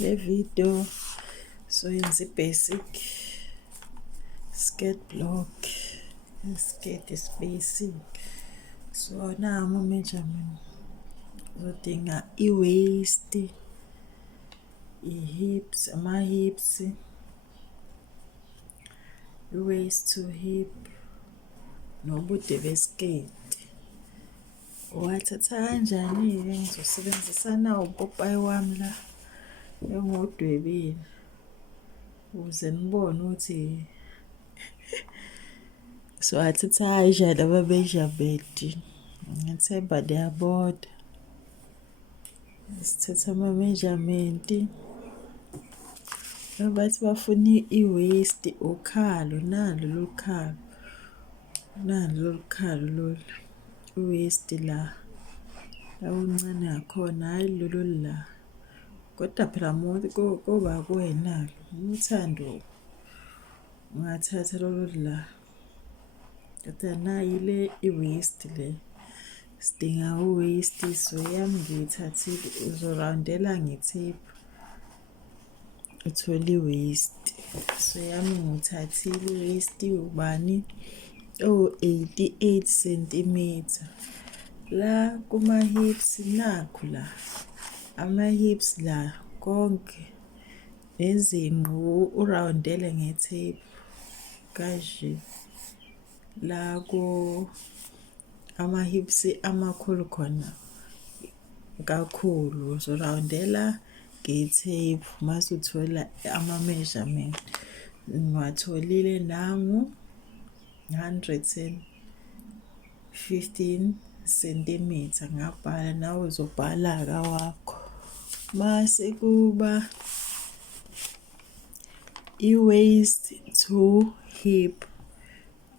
Le video soyenza i-basic skirt block, iskirt is-basic. So na ama-measurement uzodinga i-waist, i-hips, ama-hips, i-waist to hip nobude besiketi. Uwathatha kanjani-ke? Ngizosebenzisa nawo upopayi wami la engiwudwebile ukuze nibone ukuthi siwathatha kanjani ama-measurement. Ngithemba niyabona. Sithatha ama-measurement. Bathi bafuna i-waist, ukhalo, nalo lolu khalo lolu. I-waist la uncane ngakhona, hhayi lolu la. Kodwa phela kuba kuwenalo. Uma uthanda ungathatha lolu la. Kodwa nayi le i-waist le. Sidinga u-waist, so yami ngiyithathile. Uzorawundela nge-tape uthole i-waist. So yami ngiyithathile i-waist ubani? 88 cm. La kuma-hips nakhu la. Ama-hips la konke nezinqu urawundele nge-tape kanje. La ama-hips amakhulu khona kakhulu uzorawundela nge-tape mase uthola ama-measurement. Ngiwatholile nangu 115 cm. Ngabhala nawe uzobhala wakho. Mase kuba i-waist to hip.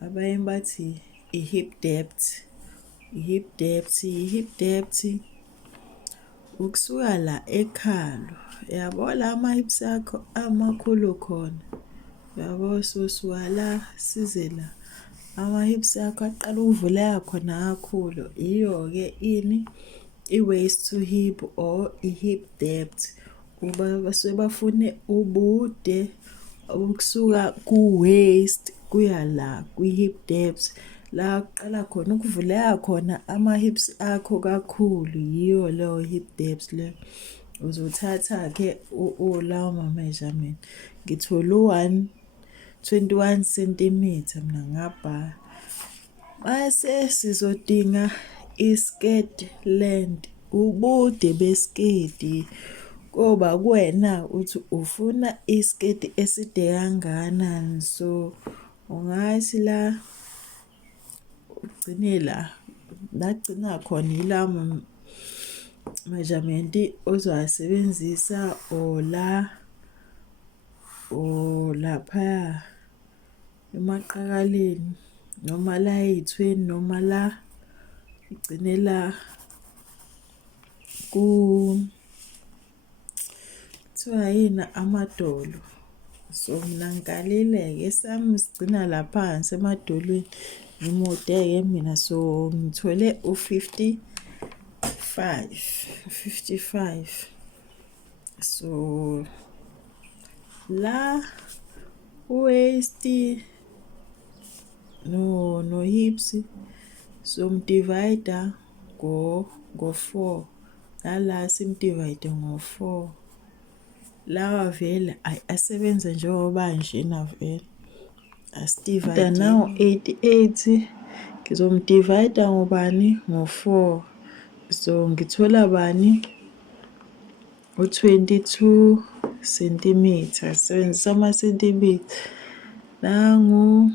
Abanye bathi i-hip depth. I-hip depth ukusuka la ekhalo. Yabo la ama-hips akho amakhulu khona. Yabo suka la size la. Ama-hips akho aqala ukuvuleka khona kakhulu. Iyo-ke ini? I-waist to hip or i-hip depth. Basuke bafune ubude ukusuka ku-waist kuya la kwi-hip depth. La kuqala khona ukuvuleka khona ama-hips akho kakhulu. Yiyo leyo hip depth le. Uzothatha-ke lawo ma-measurement. Ngithole 121 cm mina ngabhala. Mase sizodinga i-skirt length, ubude besiketi. Kuba kuwena uthi ufuna isiketi eside kangakanani. So ungathi la ugcine la gcina khona yila measurement ozowasebenzisa or laphaya emaqakaleni noma la ey'thweni noma la ugcine la kuthiwa yini amadolo. So mina ngikalile-ke esami sigcina la phansi emadolweni. Ngimude-ke mina so ngithole u-55. So la waist no hips so mdivide ngo-4. Nala simdivide ngo-4. Lawa vele asebenza njengoba njena vele. Asidivide now 88 ngizomdivide ngobani? Ngo-4. So ngithola bani? U-22 cm. Sebenzisa ama-centimeter. Nangu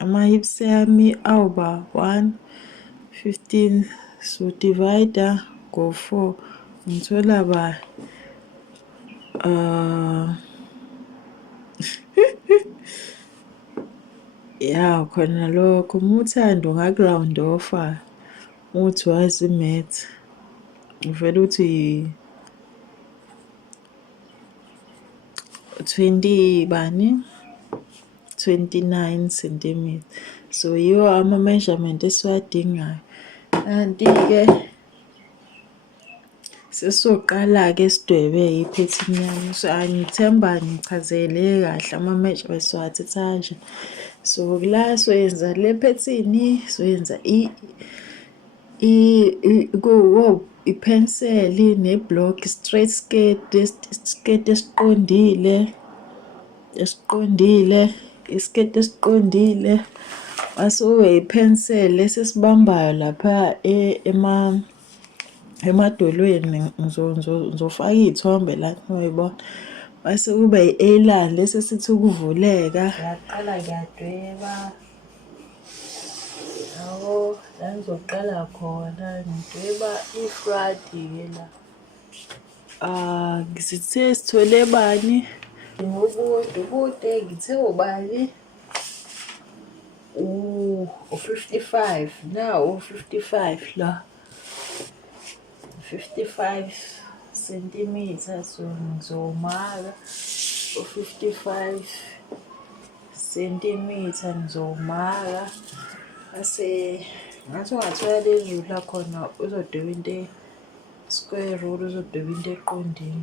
ama-hips yami awuba 115. So divide ngo-4. Ngithola ba ya khona lokho. Uma uthanda ungaku-round off-a. Uthi wazi i-math. Uvele uthi 29 cm. So yiwo ama-measurement esiwadingayo. Kanti-ke Sesoqala-ke sidwebe iphethini yami. So angithemba ngichazele kahle ama-measure besiwathatha kanjani. So la soyenza le phethini, soyenza ipenseli ne-block, straight skirt, isiketi esiqondile. Mase ipenseli esesibambayo lapha emadolweni ngizofaka iy'thombe la niyoy'bona. Mase kuba i-A-line lesi esithi ukuvuleka. Ngiyaqala ngiyadweba. Yabo, la ngizoqala khona ngidweba ifront-ke la. Sithe sithole bani? Ubude ngithe ubani? U-55, nawu u-55 la. 55 centimeter, so ngizomaka u-55 centimeter ngizomaka. Mase ngathi ungathola leli rula khona uzodweba into square rule, uzodweba into eqondile.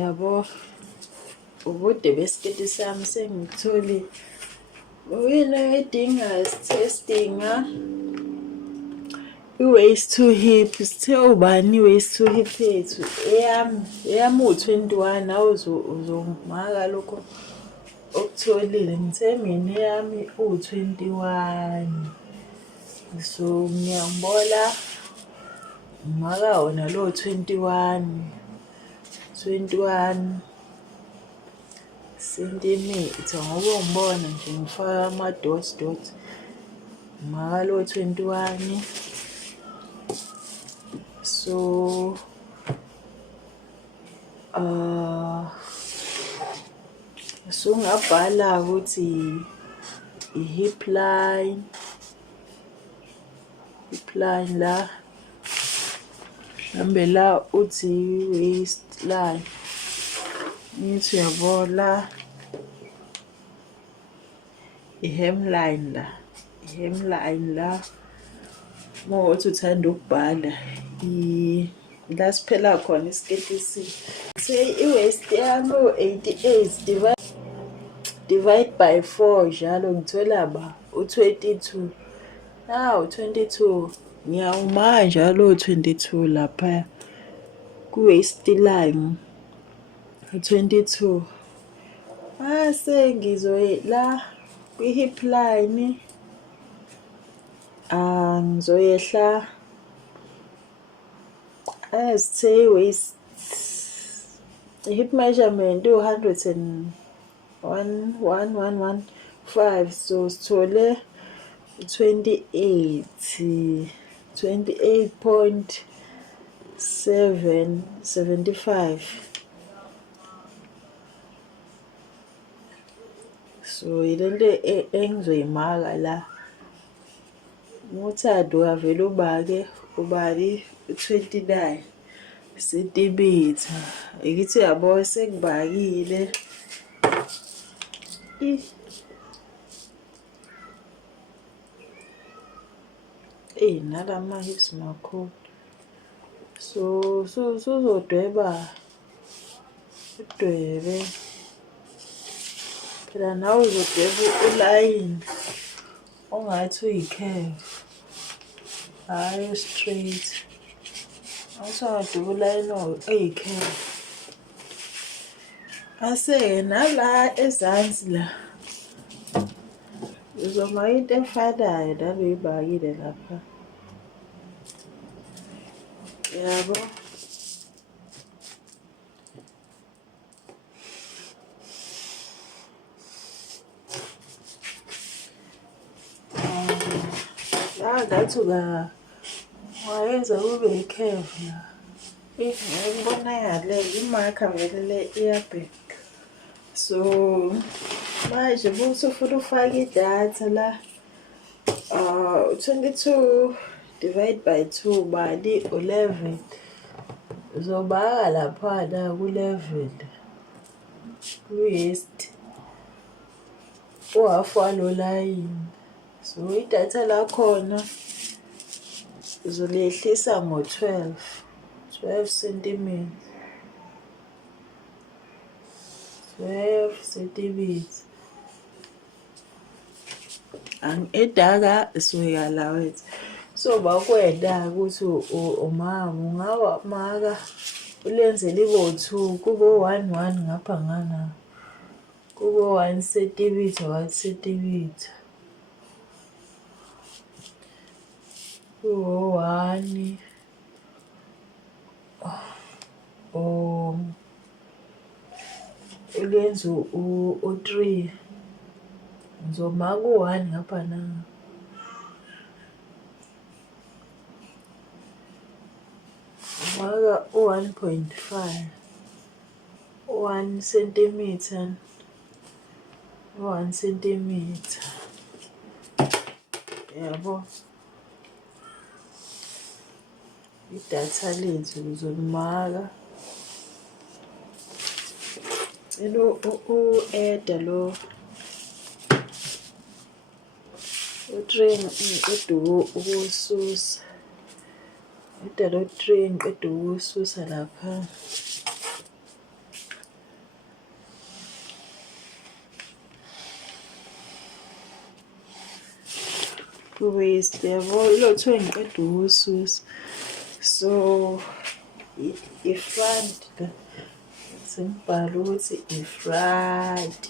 Yabo, ubude besiketi sami sengitholile. Uyini oyidingayo? Sithe sidinga i-waist to hip. Sithe ubani i-waist to hip yethu? Eyami u-21, nawe uzomaka lokho okutholile. Ngithe mina eyami u-21. So ngiyangibona ngimaka wona lo 21 centimeter ngoba ungibona nje ngifaka ama-dots. Ngimaka lo 21. So ungabhala ukuthi i-hip line la, mhlambe la uthi waist line. Nithi uyabona i-hemline la. Mawukuthi uthanda ukubhala la siphela khona isiketi say i-waist yami u-88 divide by 4 njalo ngithola ba u-22. Nawu 22 ngiyawumaka njalo 22 lapha ku-waist line 22. Mase ngizoye la kwi-hip line, ngizoyehla sithe waist hip measurement u-101.115. So sithole 28.775. So ilento engizoyimaka la. Ngothando uyavele ubali 29 centimeter. Ikithi yabo sekubakile. Nalama hips makhulu. So uzodweba udwebe. Phela nawe uzodweba ulayini ongathi uyi-curve, hhayi straight. Awusangadweba ulayini oyi-curve. Mase nala ezansi la uzoma into efanayo nalo uyibakile lapha. Yabo. La ngathi wayenza kube i-curve la. Ngiyakubona imakha vele le iyabheka. So manje busufuna ufake idatha la 22 divide by 2 bani 11. Uzobaka laphana ku-11 ku-waist uhafu walo layini. So idatha lakhona uzolehlisa ngo-12 centimeters. 12 centimeters. Edaka suyala wethu. So bakwenda ukuthi umama ungawamaka ulenze libo 2 kube 1 ngapha ngana. Kube 1 centimeter 1 centimeter. Kube 1 ulenze u3. Ngizomaka u1 ngapha na. Maka u1.5. 1 centimeter. 1 centimeter. Yabo. Idatha lethu uzolimaka. U-eda lo u-train ngiqeda ukususa. Eda lo train ngiqeda ukususa lapha. Waste yabo lo train ngiqeda ukususa. So i-front sengibhala ukuthi i-front.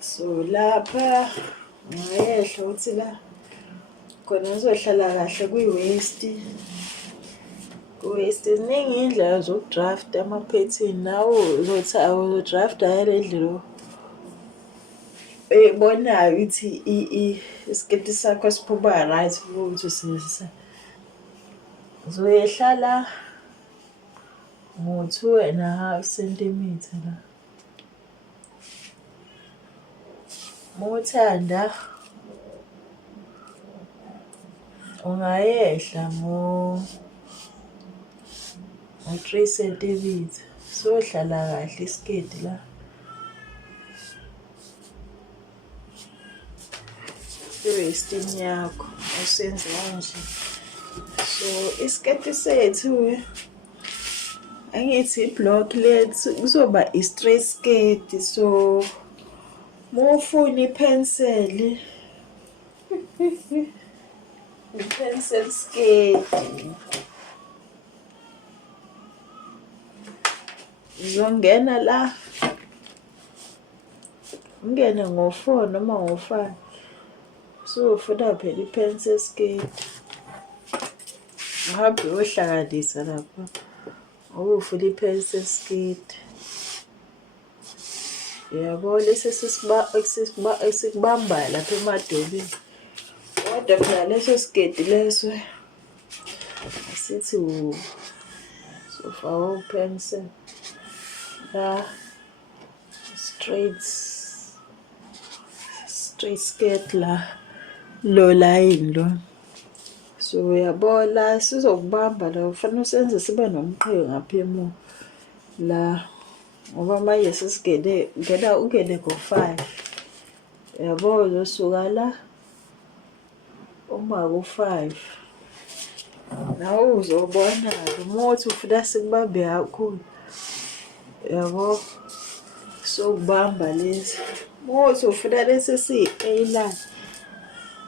So lapha ngayehla ukuthi la khona ngizohlala kahle kwi-waist. Ku-waist ziningi indlela zokudraft ama-pattern. Nawo uzodrafta ngalendlela ebonayo ukuthi isiketi sakho siphuma right ukuthi usebenzisa. Uzoyehlala ngo-2.5 centimeter la. Mothanda ungayehla ngo-3 centimeter. Sohlala kahle isiketi la. I-waist yakho usenze kanje. So isiketi sethu angithi iblock lethu kuzoba i-straight skirt. So mufuna i-pencil i-pencil skirt uzongena la ungene ngo-4 noma ngo-5. So ufuna phela i-pencil skirt uhambe uyohlanganisa lapha ufuna i-pencil skirt. Yabo lesi esikubamba lapha emadolweni. Kodwa phela leso sketi leso asithi sofaka u-pencil la straight skirt la lo line lo. So uyabona sizokubamba la kufanele usenze sibe nomqhele ngapha emuva la ngoba manje ungene ngo-5. Yabo uzosuka la uma ku-5 nawe uzobona ukuthi ufuna sikubambe kakhulu. Yabo sokubamba lezi ukuthi ufuna lesi esiyi-A-line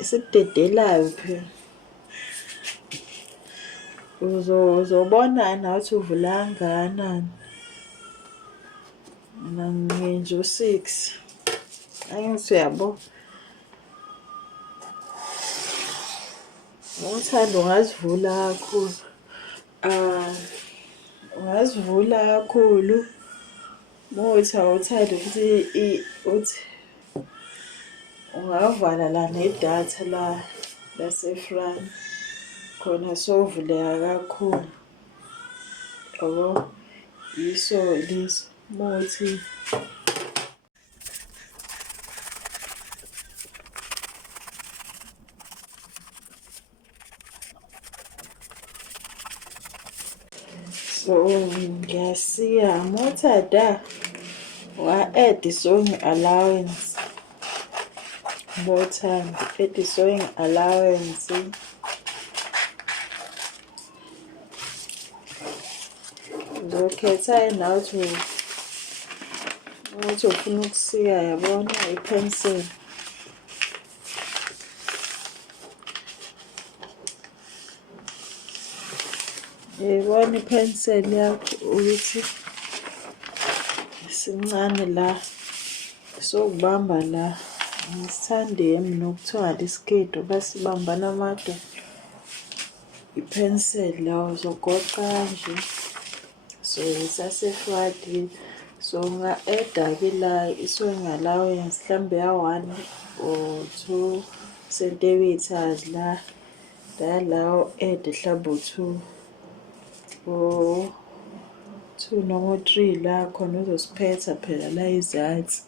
esikudedelayo phela. Uzobona nathi uvula kangakanani. Mina ngenje u6. Angithi uyabo uthanda ungazivula kakhulu. Ungazivula kakhulu mothi awuthanda ukuthi ungavala la nedatha la lasefront khona sovuleka kakhulu. Yabo yiso lesi mothi so ngiyasiya mothada wa-add sewing allowance more time. It is sewing allowance. Ngizokhetha nawe ukuthi ufuna ukusika yabona i-pencil. Yayibona i-pencil yakho ukuthi sincane la sokubamba la. Ngisithande mina ukuthiwa isiketi basibambana amade. I-pencil la uzogoqa kanje. So isasefwadi. So unga-add-ke la i-sewing allowance mhlambe ya-1 or 2 centimeters la. La u-add mhlambe u-2 or 2 noma 3 la khona uzosiphetha phela la izansi.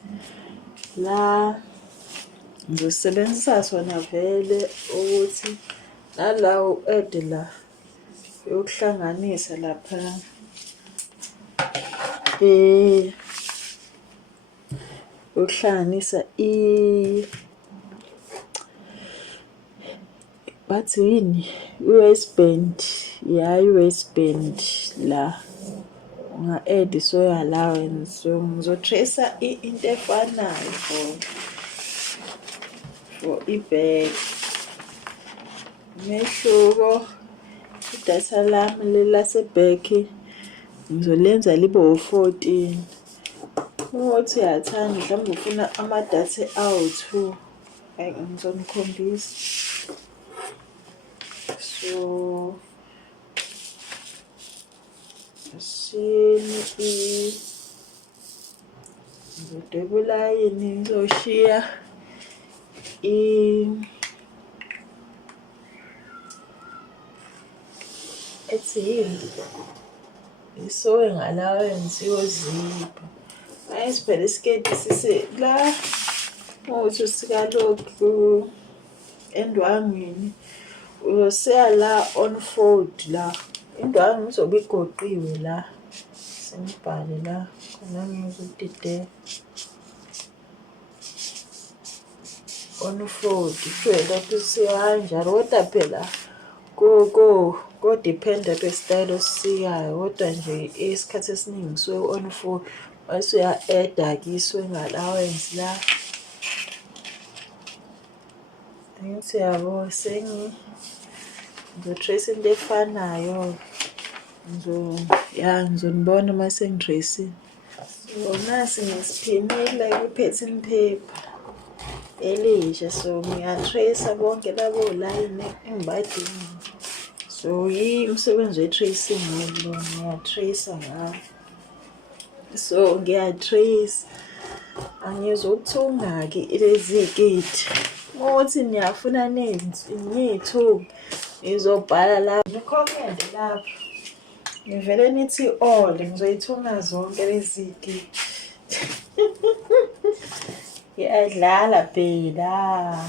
La ngizosebenzisa sona vele ukuthi nala u-add la yokuhlanganisa lapha yokuhlanganisa bathi yini i-waistband i-waistband la unga-add i-sewing allowance. So ngizotrace into efanayo for i-bag. Umehluko idatha lami lasebag ngizolenza libe u-14. Ukuthi uyathanda mhlawumbe ufuna amadatha awu-2 ngizonikhombisa. So ngizodwebula yini ngizoshiya ethi yini i-sewing allowance yozipha. Manje phela isiketi sise la ukuthi usika lokhu endwangini uyosika la on fold la. Indwangu izobe igoqiwe la. Sengibhale la khona ngizodideka. On fold phela kusika kanjalo kodwa phela ko dependa kwe-style osisikayo kodwa nje isikhathi esiningi so on fold bese uya-add-ke i-sewing allowance la. Angithi yabo ngizotrace into efanayo. Ngizonibona uma sengitracile. So nasi ngisiphinile kwi-pattern paper elisha. So ngiyatrace bonke labo line engibadinga. So umsebenzi we-tracing lo ngiyatrace ngawo. So ngiyatrace angizokuthunga-ke lezi ziketi. Ukuthi niyafuna niyithunga ngizobhala la nikhomende lapho. Ngivele nithi all ngizoyithunga zonke lezi ziketi. Ngiyadlala phela.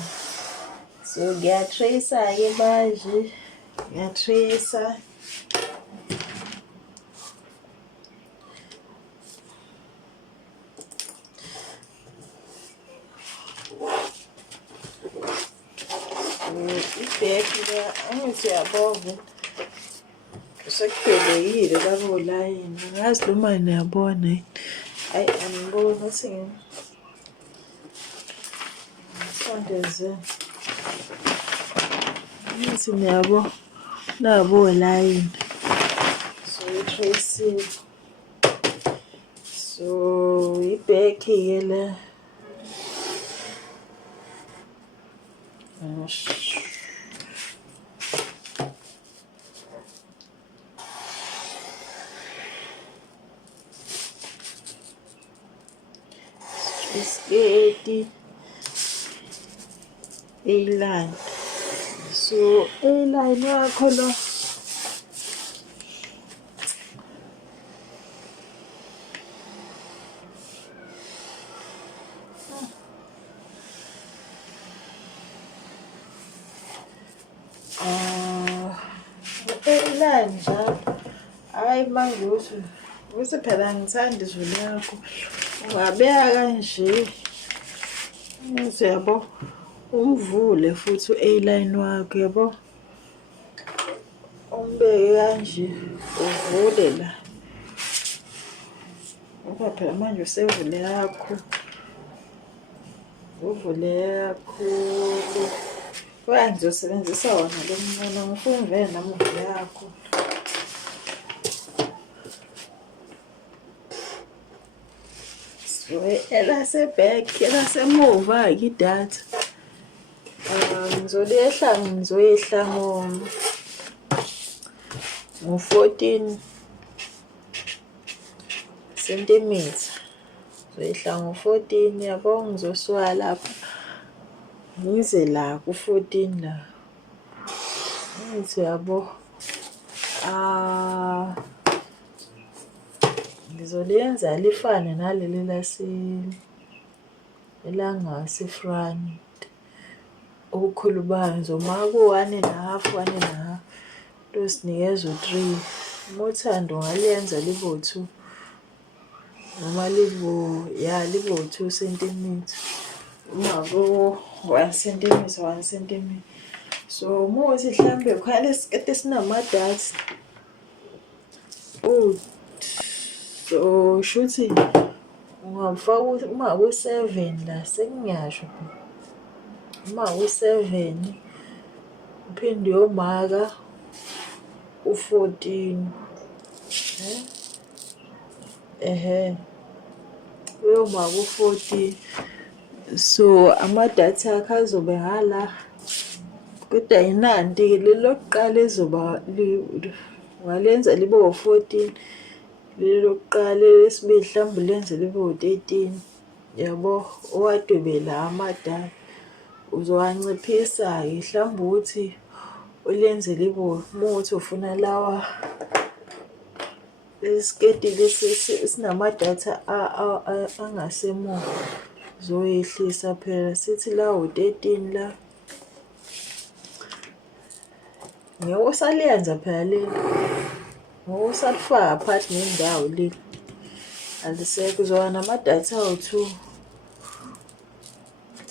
So ngiyatrace-ke manje. Ngiyatrace. Ibheg angithi yabona sekuphelekile labo line. Angazi noma niyabona. Hayi angiboni ukuthi ngisondeze. Angithi niyabo nabo line. So i-trace. So ibheg-ke la. Isiketi A-line. So A-line yakho lo A-line njalo. Hayi manje ukuthi phela ngithanda izwi lakho. Ungabeka kanje. Yabo umvule futhi u-A-line wakho yabo, umbeke kanje uvule la ngoba phela manje usevule yakho, uvule kakhulu. Oya ngizosebenzisa wona lo mncane, ngifuna vele nami uvule yakho. So elaseback elasemuva-ke idatha ngizoyehla ngo-14 centimeter. Ngizoyehla ngo-14 yabo, ngizosuka lapha ngize la ku-14 la. Ngithi yabo ngizoliyenza lifane naleli elangase-front ubukhulu bayo. Ngizomaka u-1.5 1.5 losinikeza u-3. Uma uthanda ungaliyenza libe u-2 noma libe u-2 centimeter. Uma ku-1 centimeter 1 centimeter. So uma uthi mhlambe khona lesi siketi esinamadathi so shuthi ungafaka uma ku-7 la sengiyasho uma ku-7 uphinde uyomaka u-14 uyomaka u-14. So amadathi akho azobe ngala, kodwa yinanti-ke leli lokuqala ezoba ungalenza libe u-14, leli lokuqala lesibili mhlawumbe ulenze libe u-13 yabo. Owadwebela amadala uzowanciphisa-ke mhlawumbe ukuthi ulenze libe uma uthi ufuna lawa isiketi lesi esinamathatha angasemuva uzoyehlisa phela sithi la u-13 la. Ngeke usaliyenza phela leli, ngoba usalifaka phakathi nendawo le alisekho. Uzoba namadatha awu-2,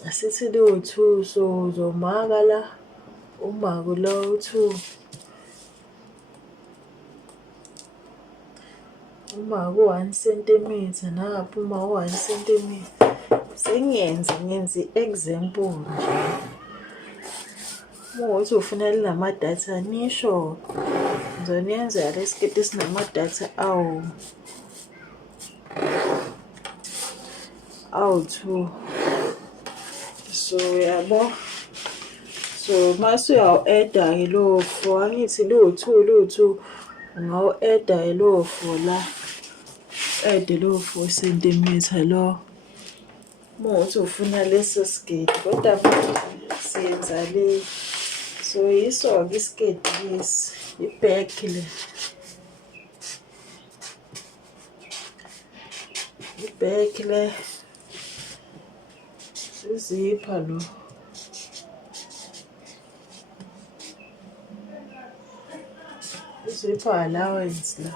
asithi liwu-2. So uzomaka la umaka la u-2, umaka u-1 centimeter nangapha umaka u-1 centimeter. Ngenze i-example nje. Uma uthi ufuna linamadatha nisho, ngizoniyenza lesi siketi esinamadatha awu-2. So yabo, so mase uyawu-eda-ke lowo 4, angithi liwu-2 ungawu-eda-ke lowo 4 la, ede lowo 4 centimeter lo. Uma uthi ufuna leso siketi, kodwa manje siyenza le. So yiso-ke isiketi lesi, i-back le, i-back le, uzipha lo. Uzipha allowance la.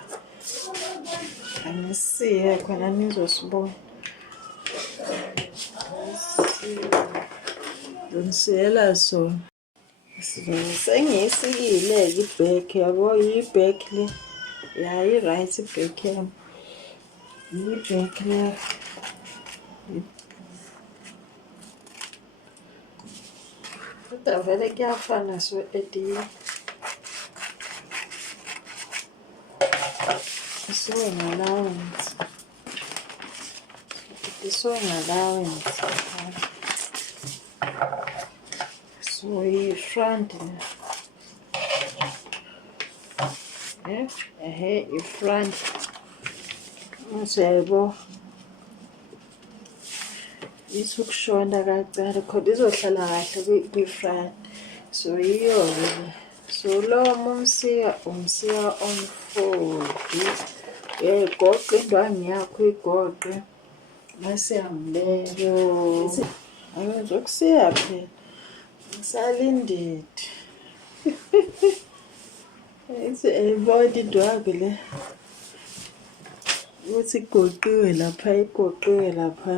Angisiye khona nizosibona. Ngisiyela sona. Sengiyisikile-ke i-back yabo, yi-back le. Ya i-right i-back yami. Yi-back le. Kodwa vele kuyafana so ediye. Sewing allowance. The sewing allowance. So i-front i-front yebo ithi ukushona kancane khona izohlala kahle kwi-front. So yiyo-ke. So lo umsika on-fold. Uyayigoqa indwangu yakho, uyigoqe mase yangibeka. Angizokusiya phela, ngisalindile. Ithi ayibona indwangu le ukuthi igoqiwe lapha, igoqiwe lapha.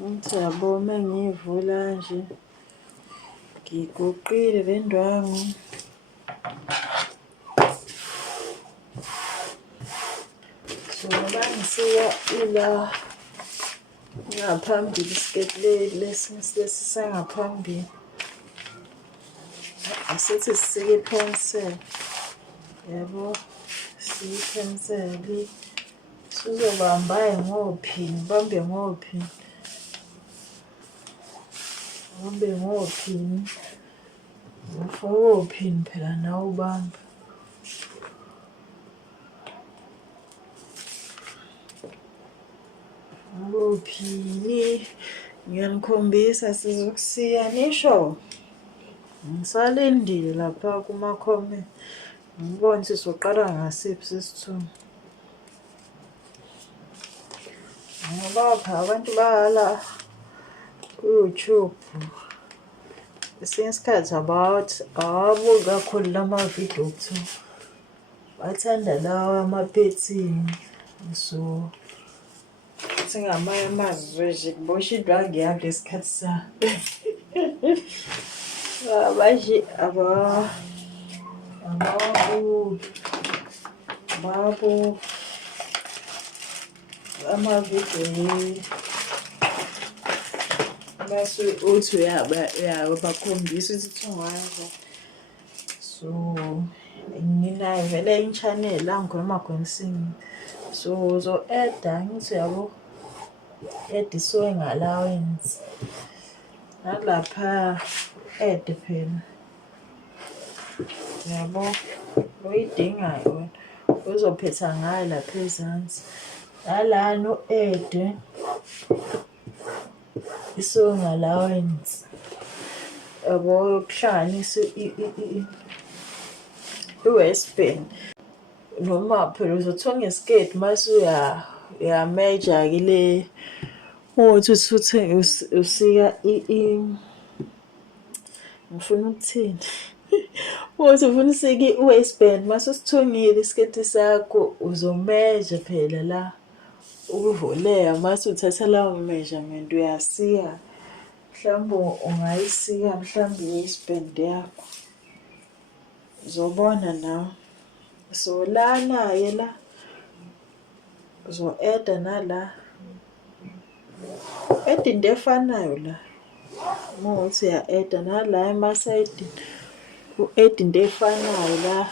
Ngithi yabo uma ngiyivula nje ngiguqile le ndwangu. So ngoba ngisiya ila ngaphambili isiketi lesisangaphambili. Asithi sisike ipenseli, yabo, siyipenseli. Sizobamba ngophini, bambe ngophini. Bambe ngophini. Ufake ophini phela nawe ubamba. Ophini. Ngiyanikhombisa sizokusiya nisho. Ngisalindile lapha kuma-comment. Ngibone ukuthi sizoqala ngasiphi sisithunywa. Ngoba phela abantu bala ku-YouTube esinye isikhathi awabuki kakhulu lama-video kuthiwa bathanda lawa amaphethini. So kuthi ngamanye amazwi nje ngibosha indwangu yami lesikhathi sami. Abanye ababuki amavidiyo bese uthi uyabakhombisa isithunga yakho. So nginayo vele i-channel la ngikhuluma khona isingi. So uzo-add-a ngithi yabo add sewing allowance. Nalapha add phela. Yabo oyidingayo wena uzophetha ngayo lapha ezansi. Nala no add i-sewing allowance. Yabo ukuhlanganisa i-waistband noma phela uzothunga isiketi mase uya-measure ke le uthi usika ngifuna ukuthini. Uthi ufuna usika i-waistband mase usithungile isiketi sakho uzomeasure phela la ukuvuleka mase uthatha lawo measurement uyasiya. Mhlawumbe ungayisika mhlawumbe i-waistband yakho. Uzobona nawe. So lana-ke la uzo-add-a nala. Add into efanayo la. Mawukuthi uya-add-a nala emasayidini. U-add into efanayo la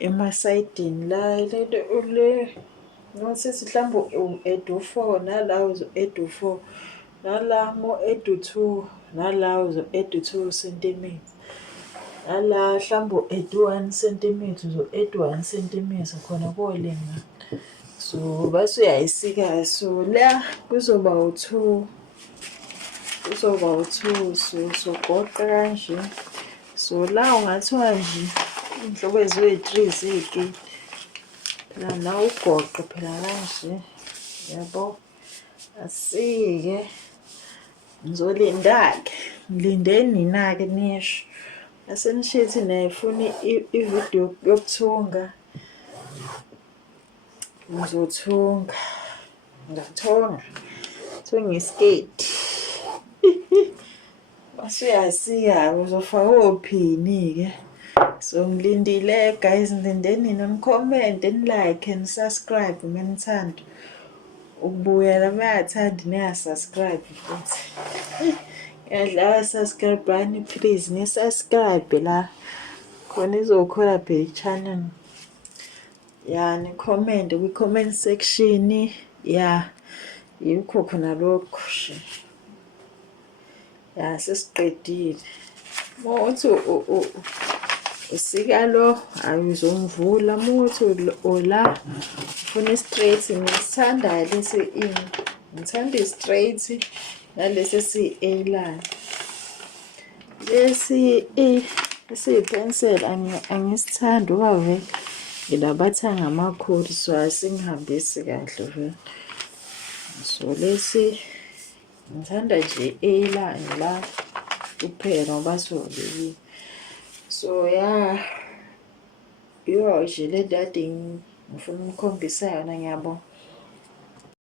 emasayidini la le ngokuthi mhlawumbe u-add u-4 nala uzo-add u-4. Nala mo-add u-2 nala uzo-add u-2 cm. Nala mhlawumbe u-add u-1 cm uzo-add u-1 cm khona kolingana. So bese uyayisika. So la kuzoba u-2. So goqa kanje. So la ungathiwa nje inhlobo eziyi-3 zey'keti. Phela la ugoqe phela kanje. Yabo. Asike. Ngizolinda-ke. Ngilinde nina-ke nisho. Asenishithi nayifuna i-video yokuthunga. Ngizothunga. Ngathunga. Thunga isiketi. Base uyasiya uzofaka ophini-ke. So ngilindile guys, ngilindeni nina ni-comment, ni-like, ni-subscribe menithanda ukubuyela. Mayathanda niya-subscribe futhi. Yadlala subscribe button please, ni-subscribe la khona izokhula phela i-channel. Ya ni-comment kwi-comment section. Ya yikho khona lokho she. Ya sesiqedile. Mawuthi usika lo ayuzomvula. Mawuthi ola ufuna i-straight. Ngisithandayo lesi ngithanda i-straight nalesi esi-A-line. Lesi esiyipenseli angisithandi ngoba vele ngilabathanga amakhulu so asingihambisi kahle vele. So lesi ngithanda nje A-line la kuphela ngoba soveli. So ya yo nje le dade ngifuna ukukhombisa yona ngiyabonga.